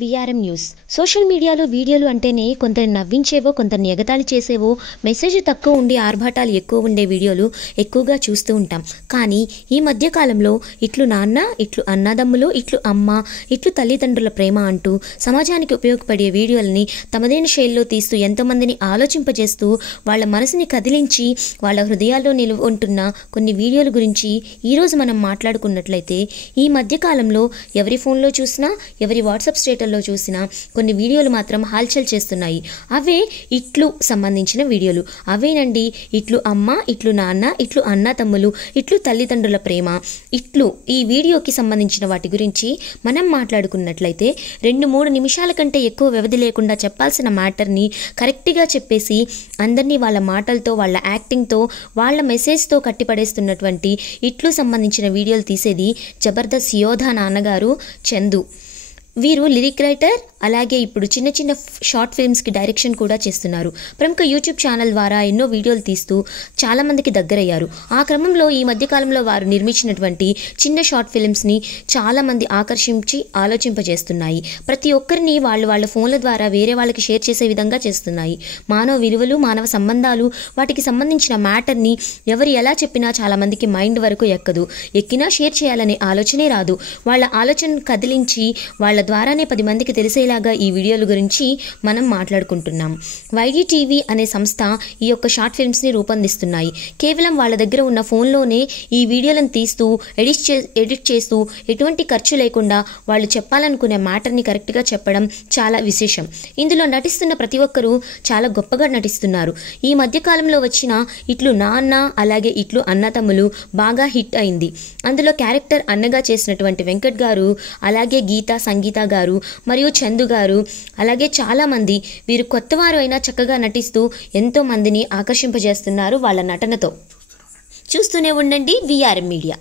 VRM news. Social మీడియాలో వీడియోలు అంటేనే కొందరు నవ్వించేవో, కొందరు ఎగతాళి చేసేవో, మెసేజ్ తక్కువ ఉండి ఆర్భాటాలు ఎక్కువ ఉండే వీడియోలు ఎక్కువగా చూస్తూ ఉంటాం. కానీ ఈ మధ్య కాలంలో ఇట్లు నాన్న, ఇట్లు అన్నదమ్ములు, ఇట్లు అమ్మ, ఇట్లు తల్లిదండ్రుల ప్రేమ అంటూ సమాజానికి ఉపయోగపడే వీడియోలని తమదైన శైలిలో తీస్తూ ఎంతోమందిని ఆలోచింపజేస్తూ వాళ్ళ మనసుని కదిలించి వాళ్ళ హృదయాల్లో నిలువుంటున్న కొన్ని వీడియోల గురించి ఈరోజు మనం మాట్లాడుకున్నట్లయితే, ఈ మధ్యకాలంలో ఎవరి ఫోన్లో చూసినా, ఎవరి వాట్సాప్ స్టేటస్లో చూసినా కొన్ని వీడియోలు మాత్రం హల్చల్ చేస్తున్నాయి. అవే ఇట్లు సంబంధించిన వీడియోలు. అవేనండి ఇట్లు అమ్మ, ఇట్లు నాన్న, ఇట్లు అన్న తమ్ములు, ఇట్లు తల్లిదండ్రుల ప్రేమ. ఇట్లు ఈ వీడియోకి సంబంధించిన వాటి గురించి మనం మాట్లాడుకున్నట్లయితే 2-3 నిమిషాల కంటే ఎక్కువ వ్యవధి లేకుండా చెప్పాల్సిన మ్యాటర్ని కరెక్ట్గా చెప్పేసి అందరినీ వాళ్ళ మాటలతో, వాళ్ళ యాక్టింగ్తో, వాళ్ళ మెసేజ్తో కట్టిపడేస్తున్నటువంటి ఇట్లు సంబంధించిన వీడియోలు తీసేది జబర్దస్త్ యోధా నాన్నగారు చందు. వీరు లిరిక్ రైటర్, అలాగే ఇప్పుడు చిన్న చిన్న షార్ట్ ఫిల్మ్స్కి డైరెక్షన్ కూడా చేస్తున్నారు. ప్రముఖ యూట్యూబ్ ఛానల్ ద్వారా ఎన్నో వీడియోలు తీస్తూ చాలామందికి దగ్గరయ్యారు. ఆ క్రమంలో ఈ మధ్యకాలంలో వారు నిర్మించినటువంటి చిన్న షార్ట్ ఫిల్మ్స్ని చాలామంది ఆకర్షించి ఆలోచింపజేస్తున్నాయి. ప్రతి ఒక్కరిని వాళ్ళ ఫోన్ల ద్వారా వేరే వాళ్ళకి షేర్ చేసే విధంగా చేస్తున్నాయి. మానవ విలువలు, మానవ సంబంధాలు, వాటికి సంబంధించిన మ్యాటర్ని ఎవరు ఎలా చెప్పినా చాలామందికి మైండ్ వరకు ఎక్కదు. ఎక్కినా షేర్ చేయాలనే ఆలోచనే రాదు. వాళ్ళ ఆలోచన కదిలించి వాళ్ళ ద్వారానే 10 మందికి తెలిసేలాగా ఈ వీడియోల గురించి మనం మాట్లాడుకుంటున్నాం. వైడి టీవీ అనే సంస్థ ఈ యొక్క షార్ట్ ఫిల్మ్స్ని రూపొందిస్తున్నాయి. కేవలం వాళ్ళ దగ్గర ఉన్న ఫోన్లోనే ఈ వీడియోలను తీస్తూ ఎడిట్ చేస్తూ ఎటువంటి ఖర్చు లేకుండా వాళ్ళు చెప్పాలనుకునే మ్యాటర్ని కరెక్ట్గా చెప్పడం చాలా విశేషం. ఇందులో నటిస్తున్న ప్రతి ఒక్కరూ చాలా గొప్పగా నటిస్తున్నారు. ఈ మధ్యకాలంలో వచ్చిన ఇట్లు నాన్న, అలాగే ఇట్లు అన్న తమ్ములు బాగా హిట్ అయింది. అందులో క్యారెక్టర్ అన్నగా చేసినటువంటి వెంకట్ గారు, అలాగే గీత సంగీత గారు మరియు చందు గారు, అలాగే చాలామంది వీరు కొత్తవారు అయినా చక్కగా నటిస్తూ ఎంతో మందిని ఆకర్షింపజేస్తున్నారు వాళ్ళ నటనతో. చూస్తూనే ఉండండి విఆర్ఎం మీడియా.